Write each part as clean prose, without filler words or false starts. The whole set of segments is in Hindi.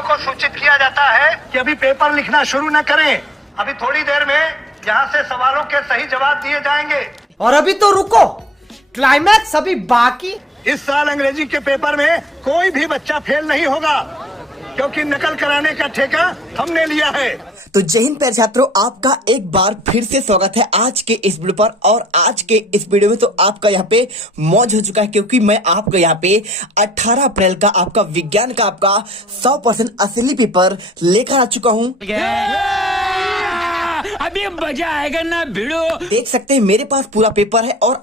वालों को सूचित किया जाता है कि अभी पेपर लिखना शुरू न करें। अभी थोड़ी देर में यहाँ से सवालों के सही जवाब दिए जाएंगे। और अभी तो रुको, क्लाइमैक्स अभी बाकी। इस साल अंग्रेजी के पेपर में कोई भी बच्चा फेल नहीं होगा, क्योंकि नकल कराने का ठेका हमने लिया है। तो जय हिंद प्यारे छात्रों, आपका एक बार फिर से स्वागत है आज के इस वीडियो पर। और आज के इस वीडियो में तो आपका यहाँ पे मौज हो चुका है, क्योंकि मैं आपको यहाँ पे 18 अप्रैल का आपका विज्ञान का आपका 100% असली पेपर लेकर आ चुका हूँ। अभी मजा आएगा ना भिड़ो। देख सकते हैं मेरे पास पूरा पेपर है और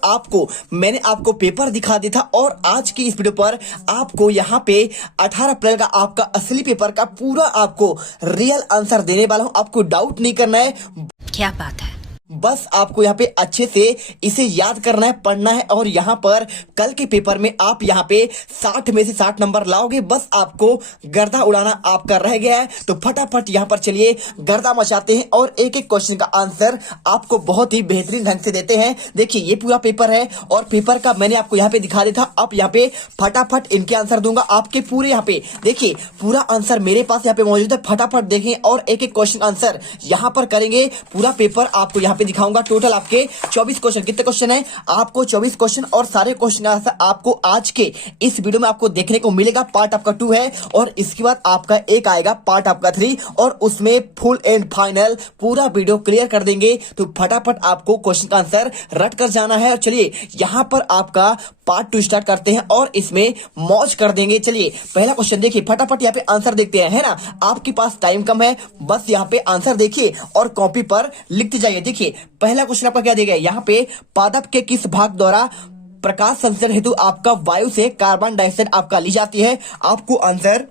मैंने आपको पेपर दिखा दिया था। और आज की इस वीडियो पर आपको यहाँ पे 18 अप्रैल का आपका असली पेपर का पूरा आपको रियल आंसर देने वाला हूँ। आपको डाउट नहीं करना है, क्या बात है, बस आपको यहाँ पे अच्छे से इसे याद करना है, पढ़ना है। और यहाँ पर कल के पेपर में आप यहाँ पे 60 में से 60 नंबर लाओगे। बस आपको गर्दा उड़ाना आपका रह गया है। तो फटाफट यहाँ पर चलिए गर्दा मचाते हैं और एक एक क्वेश्चन का आंसर आपको बहुत ही बेहतरीन ढंग से देते हैं। देखिए ये पूरा पेपर है और पेपर का मैंने आपको यहाँ पे दिखा दिया था। अब यहाँ पे फटाफट इनके आंसर दूंगा आपके पूरे। यहाँ पे देखिए पूरा आंसर मेरे पास यहाँ पे मौजूद है, फटाफट देखें और एक एक क्वेश्चन आंसर यहाँ पर करेंगे। पूरा पेपर आपको यहाँ पे दिखाऊंगा। टोटल आपके 24 क्वेश्चन, कितने क्वेश्चन है आपको 24 क्वेश्चन, और सारे क्वेश्चन का आंसर आपको आज के इस वीडियो में आपको देखने को मिलेगा। पार्ट आपका 2 है और इसके बाद आपका एक आएगा पार्ट आपका 3, और उसमें फुल एंड फाइनल पूरा वीडियो क्लियर कर देंगे। तो फटाफट आपको क्वेश्चन का आंसर रट कर जाना है। और चलिए यहाँ पर आपका पार्ट 2 स्टार्ट करते हैं और इसमें मौज कर देंगे। चलिए पहला क्वेश्चन देखिए, फटाफट यहाँ पे आंसर देखते हैं, है ना। आपके पास टाइम कम है, बस यहाँ पे आंसर देखिए और कॉपी पर लिखते जाइए। देखिए पहला क्वेश्चन आपका क्या दिया गया है, यहाँ पे पादप के किस भाग द्वारा प्रकाश संश्लेषण हेतु आपका वायु से कार्बन डाइऑक्साइड आपका ली जाती है। आपको आंसर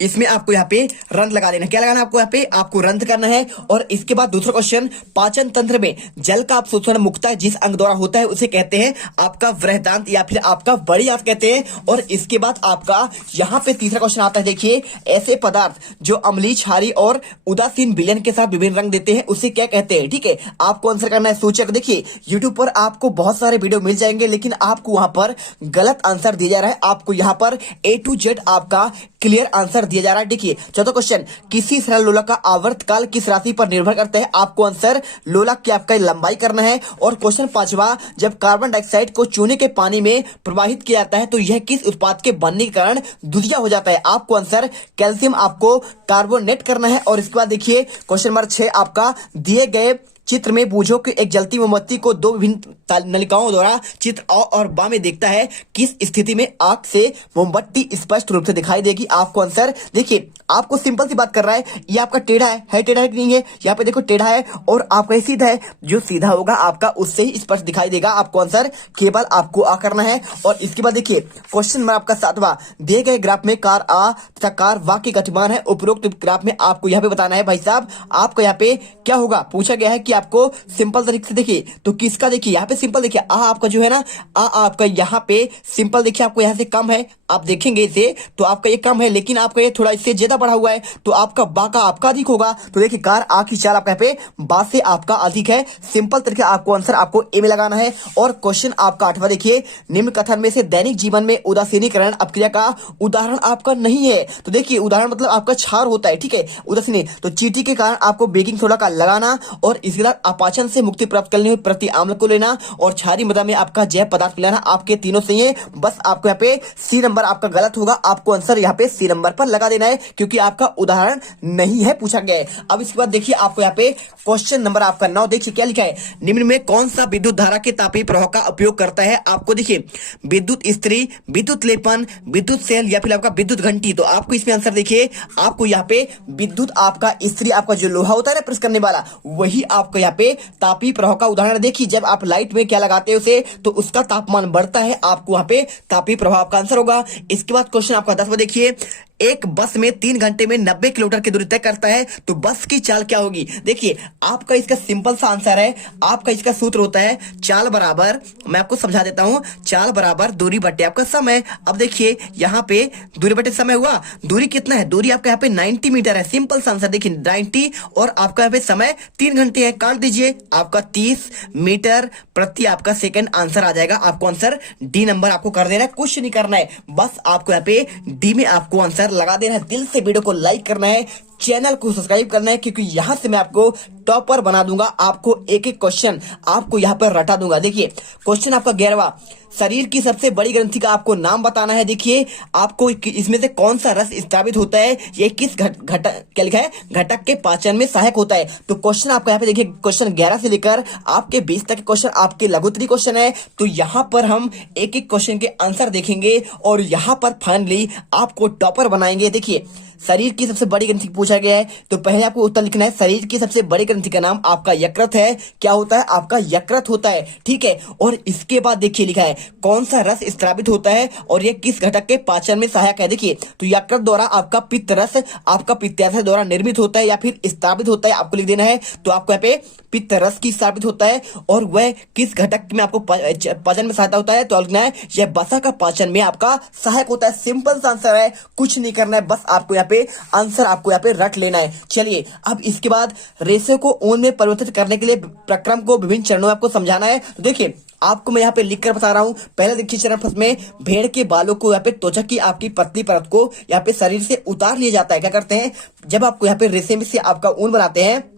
इसमें आपको यहाँ पे रंग लगा देना। क्या लगाना है आपको, यहाँ पे आपको रंग करना है। और इसके बाद दूसरा क्वेश्चन, पाचन तंत्र में जल का अवशोषण मुख्यतः जिस अंग द्वारा होता है उसे कहते हैं आपका वृहदांत या फिर आपका बड़ी आंत कहते हैं। और इसके बाद आपका यहाँ पे तीसरा क्वेश्चन आता है, देखिए ऐसे पदार्थ जो अम्लीय, क्षारीय और उदासीन विलयन के साथ विभिन्न रंग देते हैं उसे क्या कहते हैं। ठीक है, आपको आंसर करना है सूचक। देखिए यूट्यूब पर आपको बहुत सारे वीडियो मिल जाएंगे, लेकिन आपको वहां पर गलत आंसर दिया जा रहा है। आपको यहाँ पर A to Z आपका क्लियर आंसर दिया जा रहा है। देखिए चौथा क्वेश्चन, किसी सरल लोलक का आवर्तकाल किस राशि पर निर्भर करता है। आपको आंसर लोलक की आपका लंबाई करना है। और क्वेश्चन पांचवा, जब कार्बन डाइऑक्साइड को चूने के पानी में प्रवाहित किया जाता है तो यह किस उत्पाद के बनने के कारण दूधिया हो जाता है। आपको आंसर कैल्शियम आपको कार्बोनेट करना है। और इसके बाद देखिए क्वेश्चन नंबर 6 आपका, दिए गए चित्र में बूझो कि एक जलती मोमबत्ती को दो विभिन्न नलिकाओं द्वारा चित्र अ और बा में देखता है, किस स्थिति में आंख से मोमबत्ती स्पष्ट रूप से दिखाई देगी। आपको आंसर देखिए, आपको सिंपल सी बात कर रहा है, ये आपका टेढ़ा है टेढ़ा है कि नहीं है, यहाँ पे देखो टेढ़ा है और आपका सीधा है। जो सीधा होगा आपका उससे ही स्पष्ट दिखाई देगा। आपको आंसर केवल आपको आ करना है। और इसके बाद देखिए क्वेश्चन नंबर आपका 7वां, दिए गए ग्राफ में कार आ तथा कार वा के गतिमान है। उपरोक्त ग्राफ में आपको यहाँ पे बताना है भाई साहब, आपको यहाँ पे क्या होगा, पूछा गया है कि आपको सिंपल तरीके से देखिए तो किसका, देखिए यहाँ पे सिंपल देखिए आ आपका जो है ना, आ आपका यहाँ पे सिंपल देखिए आपको यहाँ से कम है। आप देखेंगे इसे तो आपका ये कम है, लेकिन आपका ये थोड़ा इससे ज्यादा बढ़ा हुआ है तो आपका बा का आपका अधिक होगा। तो देखिए कार आ की चाल आपका यहाँ पे बा से आपका अधिक है। सिंपल तरीके आपको आंसर आपको ए में लगाना है। और क्वेश्चन आपका 8वां देखिए, निम्न कथन में से दैनिक जीवन में उदासीनीकरण अपक्रिया का उदाहरण आपका नहीं है। तो देखिए उदाहरण मतलब आपका क्षार होता है, ठीक है, उदासीनी। तो चींटी के कारण आपको बेकिंग सोडा का लगाना, और इसके बाद अपाचन से मुक्ति प्राप्त करने में प्रति आम्ल को लेना, और क्षारीय मृदा में आपका जैव पदार्थ मिलाना। आपके तीनों सही है, बस आपको यहाँ पे सी नंबर आपका गलत होगा। आपको आंसर यहाँ पे सी नंबर पर लगा देना है, क्योंकि आपका उदाहरण नहीं है पूछा गया है। अब इसके बाद देखिए आपको यहाँ पे क्वेश्चन नंबर आपका 9 देखिए क्या लिखा है, निम्न में कौन सा विद्युत धारा के तापीय प्रवाह का उपयोग करता है। आपको देखिए विद्युत इस्त्री, विद्युत लेपन, विद्युत सेल या फिर आपका विद्युत घंटी। तो आपको इसमें आंसर देखिए, आपको यहाँ पे विद्युत आपका इस्त्री आपका जो लोहा होता है ना प्रेस करने वाला, वही आपको यहाँ पे तापीय प्रवाह का उदाहरण। देखिए जब आप लाइट में क्या लगाते हो उसे तो उसका तापमान बढ़ता है, आपको वहां पे तापीय प्रभाव का आंसर होगा। इसके बाद क्वेश्चन आपका 10वां देखिए, एक बस में 3 घंटे में 90 किलोमीटर की दूरी तय करता है तो बस की चाल क्या होगी। देखिए आपका इसका सिंपल सा आंसर है, आपका इसका सूत्र होता है चाल बराबर, मैं आपको समझा देता हूं, चाल बराबर दूरी बटे आपका समय। अब देखिए यहाँ पे दूरी बटे समय हुआ, दूरी कितना है, दूरी आपका यहाँ पे 90 मीटर है। सिंपल सा आंसर देखिए 90, और आपका यहाँ पे समय 3 घंटे है, काट दीजिए आपका 30 मीटर प्रति आपका सेकंड आंसर आ जाएगा। आपको आंसर डी नंबर आपको कर देना है, कुछ नहीं करना है, बस आपको यहाँ पे डी में आपको आंसर अगर लगा देना है दिल से, वीडियो को लाइक करना है, चैनल को सब्सक्राइब करना है, क्योंकि यहां से मैं आपको टॉपर बना दूंगा। आपको एक एक क्वेश्चन आपको यहां पर रटा दूंगा। देखिए क्वेश्चन आपका 11वां, शरीर की सबसे बड़ी ग्रंथि का आपको नाम बताना है। देखिए आपको इसमें से कौन सा रस स्त्रावित होता है, ये किस घटक क्या लिखा है, घटक के पाचन में सहायक होता है। तो क्वेश्चन आपका यहाँ पे देखिए, क्वेश्चन 11 से लेकर आपके 20 तक के क्वेश्चन आपके लघुत्तरी क्वेश्चन है। तो यहाँ पर हम एक एक क्वेश्चन के आंसर देखेंगे और यहाँ पर फाइनली आपको टॉपर बनाएंगे। देखिए शरीर की सबसे बड़ी ग्रंथि पूछा गया है, तो पहले आपको उत्तर लिखना है। शरीर की सबसे बड़ी ग्रंथि का नाम आपका यकृत है। क्या होता है, आपका यकृत होता है, ठीक है। और इसके बाद देखिए लिखा है कौन सा रस स्त्रावित होता है और ये किस घटक के पाचन में सहायक है। देखिए तो यकृत द्वारा आपका पित्त रस आपका पित्ताशय द्वारा निर्मित होता है या फिर स्त्रावित होता है, आपको लिख देना है। तो आपको यहाँ पे पित्त रस की स्त्रावित होता है और वह किस घटक में आपको पाचन में सहायता होता है, तो लिखना है यह वसा का पाचन में आपका सहायक होता है। सिंपल सा आंसर है, कुछ नहीं करना है, बस आपको यहाँ पे आंसर आपको यहाँ पे रट लेना है। चलिए अब इसके बाद रेशे को ऊन में परिवर्तित करने के लिए प्रक्रम को विभिन्न चरणों में आपको समझाना है। तो देखिए आपको मैं यहाँ पे लिख कर बता रहा हूँ। पहले देखिए चरण फर्स्ट में भेड़ के बालों को यहाँ पे त्वचा की आपकी पतली परत को यहाँ पे शरीर से उतार लिया जाता है। क्या करते हैं, जब आपको यहाँ पे रेशे में से आपका ऊन बनाते हैं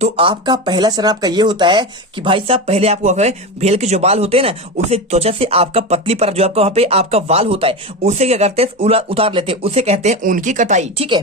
तो आपका पहला चरण आपका ये होता है कि भाई साहब पहले आपको भेड़ के जो बाल होते हैं ना, उसे त्वचा से आपका पतली परत जो आपका वहां पे आपका बाल होता है उसे क्या करते हैं, उतार लेते हैं, उसे कहते हैं ऊन की कटाई, ठीक है।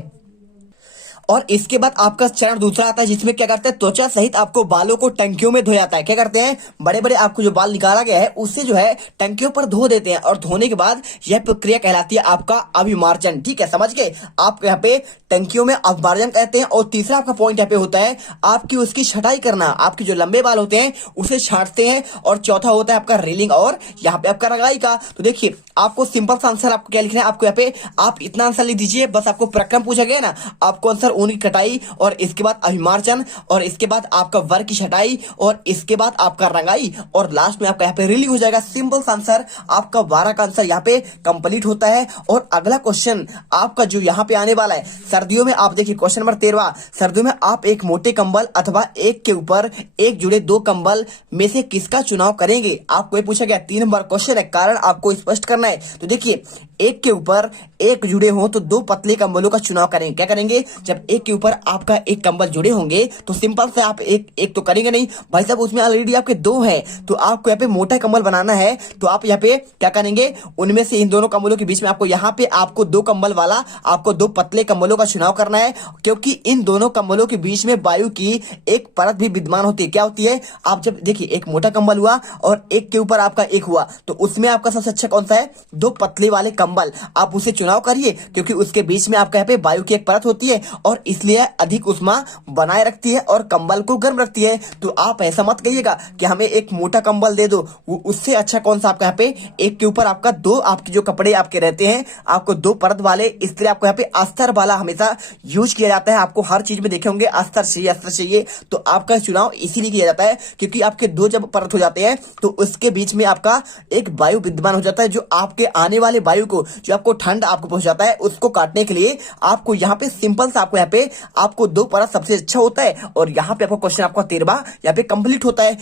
और इसके बाद आपका चरण दूसरा आता है जिसमें क्या करते हैं, त्वचा सहित आपको बालों को टंकियों में धोया जाता है। क्या करते हैं, बड़े बड़े आपको जो बाल निकाला गया है उससे जो है टंकियों पर धो देते हैं और धोने के बाद यह प्रक्रिया कहलाती है आपका अभिमार्जन, ठीक है, समझ गए। आप यहाँ पे टंकियों में अभिमार्जन कहते हैं। और तीसरा आपका पॉइंट यहाँ पे होता है आपकी उसकी छटाई करना, आपके जो लंबे बाल होते हैं उसे छांटते हैं। और चौथा होता है आपका रीलिंग और यहाँ पे आपका रंगाई का। तो देखिए आपको सिंपल सा आंसर आपको क्या लिखना है, आपको यहाँ पे आप इतना आंसर लिख दीजिए, बस आपको प्रक्रम पूछा गया ना, आपको आंसर ऊन की कटाई और इसके बाद अभिमार्जन और इसके बाद आपका वर्ग की छटाई और इसके बाद आपका रंगाई और लास्ट में आपका यहाँ पे रीलिंग हो जाएगा। सिंपल सा आंसर आपका 12 का आंसर यहाँ पे कंप्लीट होता है। और अगला क्वेश्चन आपका जो यहाँ पे आने वाला है, सर्दियों में आप देखिए क्वेश्चन नंबर 13, सर्दियों में आप एक मोटे कंबल अथवा एक के ऊपर एक जुड़े 2 कंबल में से किसका चुनाव करेंगे, आपको ये पूछा गया। 3 नंबर क्वेश्चन है, कारण आपको स्पष्ट करना है। तो देखिए एक के ऊपर एक जुड़े हो तो 2 पतले कंबलों का चुनाव करेंगे। क्या करेंगे, जब एक के ऊपर आपका एक कंबल जुड़े होंगे तो सिंपल से आप एक तो करेंगे नहीं भाई साहब, उसमें ऑलरेडी आपके 2 हैं, तो आपको यहाँ पे मोटा कंबल बनाना है। तो आप यहाँ पे क्या करेंगे, उनमें से इन दोनों कंबलों के बीच में आपको यहाँ पे आपको 2 कंबल वाला आपको 2 पतले कंबलों का चुनाव करना है, क्योंकि इन दोनों कंबलों के बीच में वायु की एक परत भी विद्यमान होती है। क्या होती है, आप जब देखिए एक मोटा कंबल हुआ और एक के ऊपर आपका एक हुआ तो उसमें आपका सबसे अच्छा कौन सा है, 2 पतले वाले कंबल, आप उसे चुनाव करिए, क्योंकि उसके बीच में आपका यहाँ पे वायु की एक परत होती है और इसलिए अधिक उष्मा बनाए रखती है और कंबल को गर्म रखती है। तो आप ऐसा मत कहिएगा कि हमें एक मोटा कंबल दे दो, उससे अच्छा कौन सा आपका यहाँ पे एक के ऊपर आपका 2 आपके जो कपड़े आपके रहते हैं आपको 2 परत वाले, इसलिए आपको यहाँ पे अस्तर वाला हमेशा यूज किया जाता है। आपको हर चीज में देखे होंगे अस्तर चाहिए, तो आपका चुनाव इसीलिए किया जाता है क्योंकि आपके 2 जब परत हो जाते हैं तो उसके बीच में आपका एक वायु विद्यमान हो जाता है, जो आपके आने वाले वायु को, जो आपको ठंड आपको पहुंचाता है, उसको काटने के लिए आपको यहाँ पे सिंपल सा आपको यहाँ पे आपको 2 परत सबसे अच्छा होता है। और यहाँ पे आपको क्वेश्चन आपका 13वां यहाँ पे कंप्लीट होता है।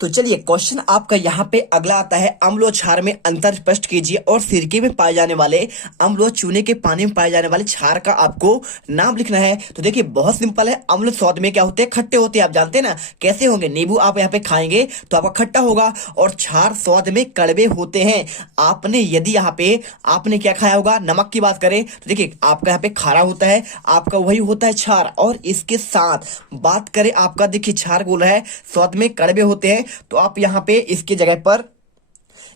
तो चलिए क्वेश्चन आपका यहाँ पे अगला आता है, अम्ल और क्षार में अंतर स्पष्ट कीजिए और सिरके में पाए जाने वाले अम्ल और चूने के पानी में पाए जाने वाले क्षार का आपको नाम लिखना है। तो देखिए बहुत सिंपल है, अम्ल स्वाद में क्या होते हैं, खट्टे होते हैं, आप जानते हैं ना कैसे होंगे, नींबू आप यहाँ पे खाएंगे तो आपका खट्टा होगा, और क्षार स्वाद में कड़वे होते हैं। आपने यदि यहाँ पे आपने क्या खाया होगा, नमक की बात करें तो देखिए आपका यहाँ पे खारा होता है, आपका वही होता है क्षार। और इसके साथ बात करें आपका देखिए क्षार बोल रहा है स्वाद में कड़वे होते हैं, तो आप यहाँ पे इसके जगह पर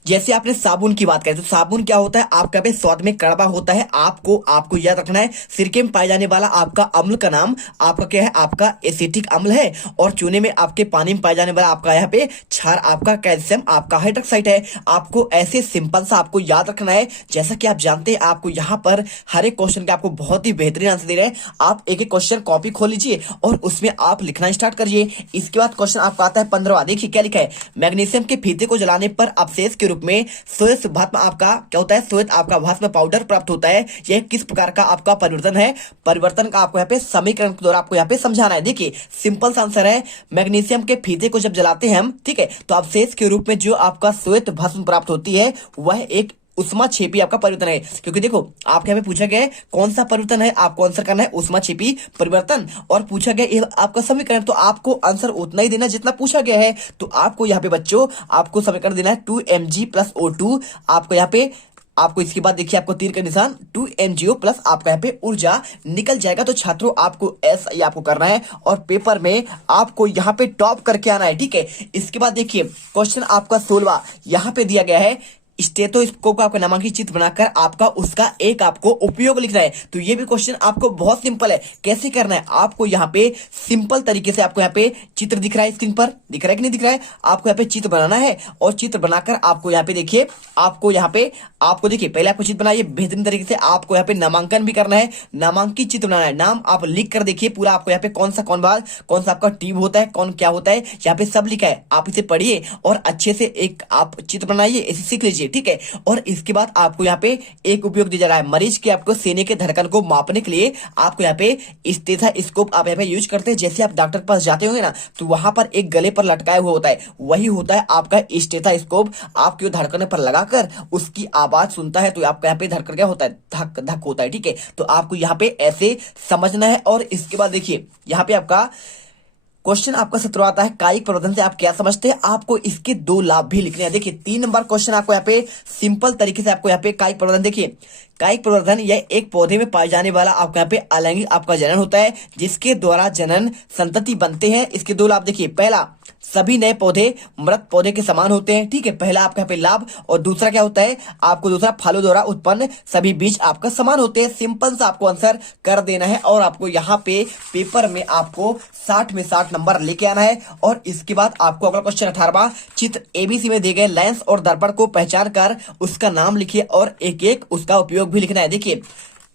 जैसे आपने साबुन की बात करें तो साबुन क्या होता है, आपका पे स्वाद में कड़वा होता है। आपको याद रखना है सिरके में पाए जाने वाला आपका अम्ल का नाम आपका क्या है, आपका एसिटिक अम्ल है, और चूने में आपके पानी में पाए जाने वाला आपका यहाँ पे क्षार आपका कैल्शियम आपका हाइड्रोक्साइड है। आपको ऐसे सिंपल सा आपको याद रखना है। जैसा कि आप जानते हैं आपको यहाँ पर हर एक क्वेश्चन का आपको बहुत ही बेहतरीन आंसर दे रहे हैं। आप एक एक क्वेश्चन कॉपी खोल लीजिए और उसमें आप लिखना स्टार्ट करिए। इसके बाद क्वेश्चन आपका आता है 15वां, देखिए क्या लिखा है, मैग्नीशियम के फीते को जलाने पर अवशेष के रूप में श्वेत भस्म आपका क्या होता है, श्वेत आपका भस्म पाउडर प्राप्त होता है। यह किस प्रकार का आपका परिवर्तन है, परिवर्तन का आपको यहाँ पे समीकरण के द्वारा आपको यहाँ पे समझाना है। देखिए सिंपल सा आंसर है, मैग्नीशियम के फीते को जब जलाते हैं हम, ठीक है, तो अवशेष के रूप में जो आपका श्वेत भस्म प्राप्त होती है वह एक ऊष्माक्षेपी आपका परिवर्तन है। क्योंकि देखो आपके यहाँ पे पूछा गया है कौन सा परिवर्तन है, आपको आंसर करना है ऊष्माक्षेपी परिवर्तन, और पूछा गया ये आपका समीकरण, तो आपको आंसर उतना ही देना जितना पूछा गया है। तो आपको यहाँ पे बच्चों आपको समीकरण देना है 2mg + O2। आपको यहाँ पे आपको इसके बाद देखिए आपको तीर का निशान 2mgo प्लस आपका यहाँ पे ऊर्जा निकल जाएगा। तो छात्रों आपको ऐसा ही आपको करना है और पेपर में आपको यहाँ पे टॉप करके आना है, ठीक है। इसके बाद देखिए क्वेश्चन आपका 16वां यहाँ पे दिया गया है, स्टेथोस्कोप का आपका नामांकित चित्र बनाकर आपका उसका एक आपको उपयोग लिखना है। तो ये भी क्वेश्चन आपको बहुत सिंपल है, कैसे करना है आपको यहाँ पे सिंपल तरीके से आपको यहाँ पे चित्र दिख रहा है, स्क्रीन पर दिख रहा है कि नहीं दिख रहा है, आपको यहाँ पे चित्र बनाना है और चित्र बनाकर आपको यहाँ पे देखिए आपको देखिए पहले आपको चित्र बनाइए बेहतरीन तरीके से, आपको यहाँ पे नामांकन भी करना है, नामांकित चित्र बनाना है, नाम आप लिख कर देखिए पूरा, आपको यहाँ पे कौन सा आपका ट्यूब होता है, कौन क्या होता है, यहाँ पे सब लिखा है, आप इसे पढ़िए और अच्छे से एक आप चित्र बनाइए, इसे सीख लीजिए, ठीक है। और इसके बाद आपको यहाँ पे एक उपयोग दिया जा रहा है, मरीज के आपको सीने के धड़कन को मापने के लिए आपको यहाँ पे स्टेथोस्कोप आप यहाँ पे यूज करते हैं। जैसे आप डॉक्टर के पास जाते होंगे ना, तो वहां पर एक गले पर लटकाया हुआ होता है, वही होता है आपका स्टेथोस्कोप, आपके धड़कन पर लगाकर उसकी आवाज सुनता है, तो आपका यहाँ पे धड़कन क्या होता है, धक धक होता है, ठीक है। तो आपको यहाँ पे ऐसे समझना है। और इसके बाद देखिए यहाँ पे आपका क्वेश्चन आपका 17 आता है, कायिक प्रवर्धन से आप क्या समझते हैं, आपको इसके 2 लाभ भी लिखने हैं। देखिए 3 नंबर क्वेश्चन आपको यहाँ पे सिंपल तरीके से आपको यहाँ पे कायिक प्रवर्धन, देखिए कायिक प्रवर्धन यह एक पौधे में पाए जाने वाला आपका यहाँ पे अलैंगिक आपका जनन होता है, जिसके द्वारा जनन संतति बनते हैं। इसके 2 लाभ देखिए, पहला सभी नए पौधे मृत पौधे के समान होते हैं, ठीक है, पहला आपका यहाँ पे लाभ। और दूसरा क्या होता है आपको, दूसरा फलों द्वारा उत्पन्न सभी बीज आपका समान होते हैं। सिंपल सा आपको आंसर कर देना है और आपको यहाँ पे पेपर में आपको 60 में 60 नंबर लेके आना है। और इसके बाद आपको अगला क्वेश्चन 18वां, चित्र एबीसी में दिए गए लेंस और दर्पण को पहचान कर उसका नाम लिखिए और एक एक उसका उपयोग भी लिखना है। देखिए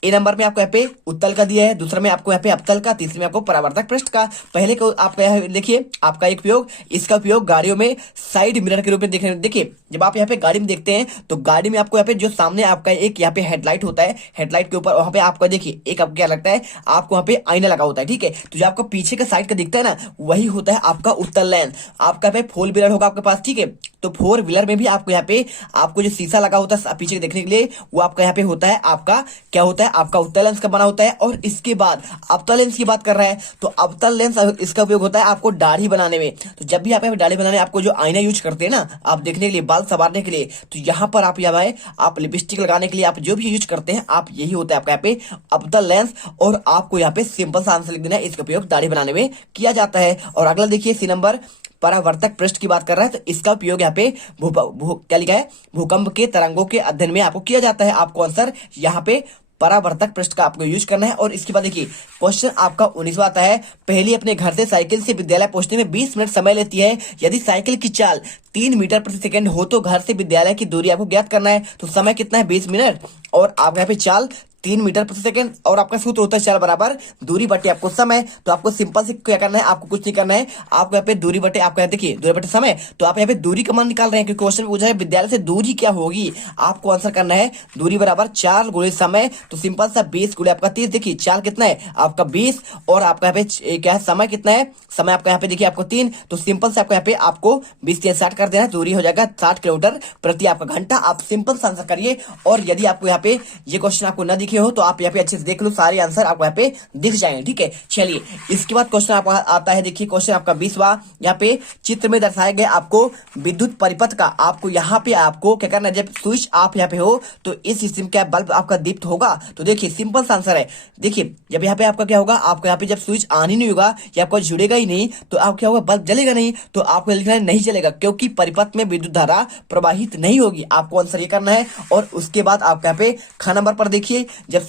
ए नंबर में आपको यहाँ पे उत्तल का दिया है, दूसरे में आपको यहाँ पे अवतल का, तीसरे में आपको परावर्तक पृष्ठ का। पहले को आपका यहाँ देखिए आपका एक उपयोग, इसका उपयोग गाड़ियों में साइड मिरर के रूप में देखने। देखिए जब आप यहाँ पे गाड़ी में देखते हैं तो गाड़ी में आपको यहाँ पे जो सामने आपका एक यहाँ पे हेडलाइट होता है, हेडलाइट के ऊपर वहां पे आपका देखिए एक आपको क्या लगता है, आपको वहाँ पे आईना लगा होता है, ठीक है। तो जो आपको पीछे का साइड का दिखता है ना, वही होता है आपका उत्तल लेंस। आपका यहाँ पे 4 व्हीलर होगा आपके पास, ठीक है, तो 4 व्हीलर में भी आपको यहाँ पे आपको जो शीशा लगा होता है पीछे देखने के लिए, वो आपका यहाँ पे होता है आपका क्या होता है, आपका उत्तल लेंस का बना होता है। और इसके बाद अवतल लेंस की बात कर रहा है, तो अवतल लेंस इसका उपयोग होता है आपको दाढ़ी बनाने में। तो जब भी आप दाढ़ी बनाने आपको जो आईना यूज करते हैं ना, आप देखने के लिए, बाल संवारने के लिए, तो यहाँ पर आप यहाँ आप लिपस्टिक लगाने के लिए आप जो भी यूज करते हैं, आप यही होता है आपका यहाँ पे अवतल लेंस। और आपको यहाँ पे सिंपल सा आंसर लिख देना है, इसका उपयोग दाढ़ी बनाने में किया जाता है। और अगला देखिए सी नंबर, परावर्तक पृष्ठ की बात कर रहा है, तो इसका उपयोग यहाँ पे क्या लिखा है, भूकंप के तरंगों के अध्ययन में आपको किया जाता है। आपको आंसर यहाँ पे परावर्तक पृष्ठ का आपको यूज करना है। और इसके बाद देखिए क्वेश्चन आपका 19वां आता है, पहली अपने घर से साइकिल से विद्यालय पहुंचने में 20 मिनट समय लेती है, यदि साइकिल की चाल 3 मीटर प्रति सेकंड हो तो घर से विद्यालय की दूरी आपको ज्ञात करना है। तो समय कितना है, 20 मिनट, और आप यहाँ पे चाल 3 मीटर प्रति सेकंड, और आपका सूत्र होता है चाल बराबर दूरी बटे आपको समय। तो आपको सिंपल से क्या करना है, आपको कुछ नहीं करना है, आपको यहाँ पे दूरी बटे आपको यहाँ देखिए दूरी बटे समय, तो आप यहाँ पे दूरी का मान निकाल रहे हैं क्योंकि क्वेश्चन पूछा है विद्यालय से दूरी क्या होगी। आपको आंसर करना है दूरी बराबर 4 गुणे समय, तो सिंपल सा 20 गुणे आपका 30। देखिए चाल कितना है आपका 20, और आपका यहाँ पे क्या है समय कितना है, समय आपका यहाँ पे देखिए आपको 3, तो सिंपल से आपको यहाँ पे आपको 20 से 60 कर देना है, दूरी हो जाएगा 60 किलोमीटर प्रति आपका घंटा। आप सिंपल सा आंसर करिए। और यदि आपको यहाँ पे ये क्वेश्चन आपको न दिखे हो तो आप यहाँ पे अच्छे से देख लो, सारे आंसर आपको यहाँ पे दिख जाएंगे, ठीक है। चलिए इसके बाद क्वेश्चन आपका आता है, देखिए क्वेश्चन आपका 20वां, यहाँ पे चित्र में दर्शाए गए आपको विद्युत परिपथ का आपको यहाँ पे आपको क्या करना है, जब स्विच आप यहाँ पे हो तो इस सिस्टम का बल्ब आपका दीप्त होगा। तो देखिए सिंपल सा आंसर है, देखिए जब यहाँ पे आपका क्या होगा, आपको यहाँ पे जब स्विच ऑन ही नहीं होगा या आपको जुड़ेगा ही नहीं तो आप क्या होगा, बल्ब जलेगा नहीं, तो आपको लिखना है नहीं जलेगा, क्योंकि परिपथ में विद्युत धारा प्रवाहित नहीं होगी। आपको आंसर ये करना है। और उसके बाद आपको यहाँ पे ख नंबर पर देखिए, जब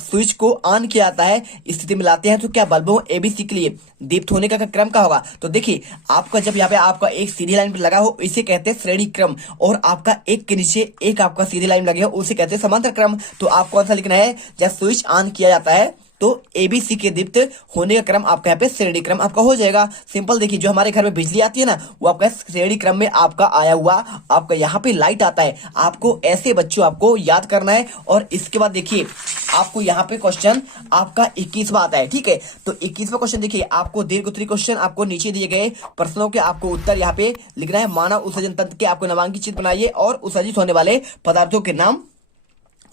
स्विच को ऑन किया जाता है, स्थिति में लाते हैं, तो क्या बल्बों एबीसी के लिए दीप्त होने का क्रम क्या होगा। तो देखिए आपका जब यहाँ पे आपका एक सीधी लाइन पे लगा हो, इसे कहते हैं श्रेणी क्रम, और आपका एक के नीचे एक आपका सीधी लाइन लगे हो, उसे कहते हैं समांतर क्रम। तो आपको आंसर लिखना है, जब स्विच ऑन किया जाता है तो एबीसी के दीप्त होने का क्रम आपका यहाँ पे श्रेणी क्रम आपका हो जाएगा। सिंपल देखिए, जो हमारे घर में बिजली आती है ना, वो आपका श्रेणी क्रम में आपका आया हुआ आपका यहाँ पे लाइट आता है। आपको ऐसे बच्चों आपको याद करना है। और इसके बाद देखिए आपको यहाँ पे क्वेश्चन आपका 21वां आता है। ठीक है, तो 21वां क्वेश्चन देखिए, आपको दीर्घ उत्तरीय क्वेश्चन आपको नीचे दिए गए प्रश्नों के आपको उत्तर यहाँ पे लिखना है। मानव उत्सर्जन तंत्र के आपको नामांकित चित्र बनाइए और उत्सर्जित होने वाले पदार्थों के नाम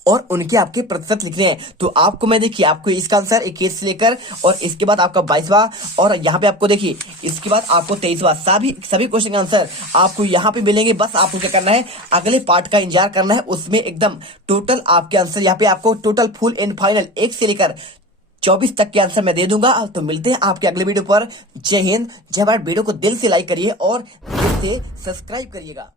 और उनके आपके प्रतिशत लिखने हैं। तो आपको मैं देखिए, आपको इसका आंसर 21 से लेकर और इसके बाद आपका 22वां और यहाँ पे आपको देखिए इसके बाद आपको 23वां सभी क्वेश्चन का आंसर आपको यहाँ पे मिलेंगे। बस आपको क्या करना है, अगले पार्ट का इंतजार करना है, उसमें एकदम टोटल आपके आंसर यहाँ पे आपको टोटल फुल एंड फाइनल 1 से लेकर 24 तक के आंसर मैं दे दूंगा। तो मिलते हैं आपके अगले वीडियो पर। जय हिंद, जय भारत। वीडियो को दिल से लाइक करिए और दिल से सब्सक्राइब करिएगा।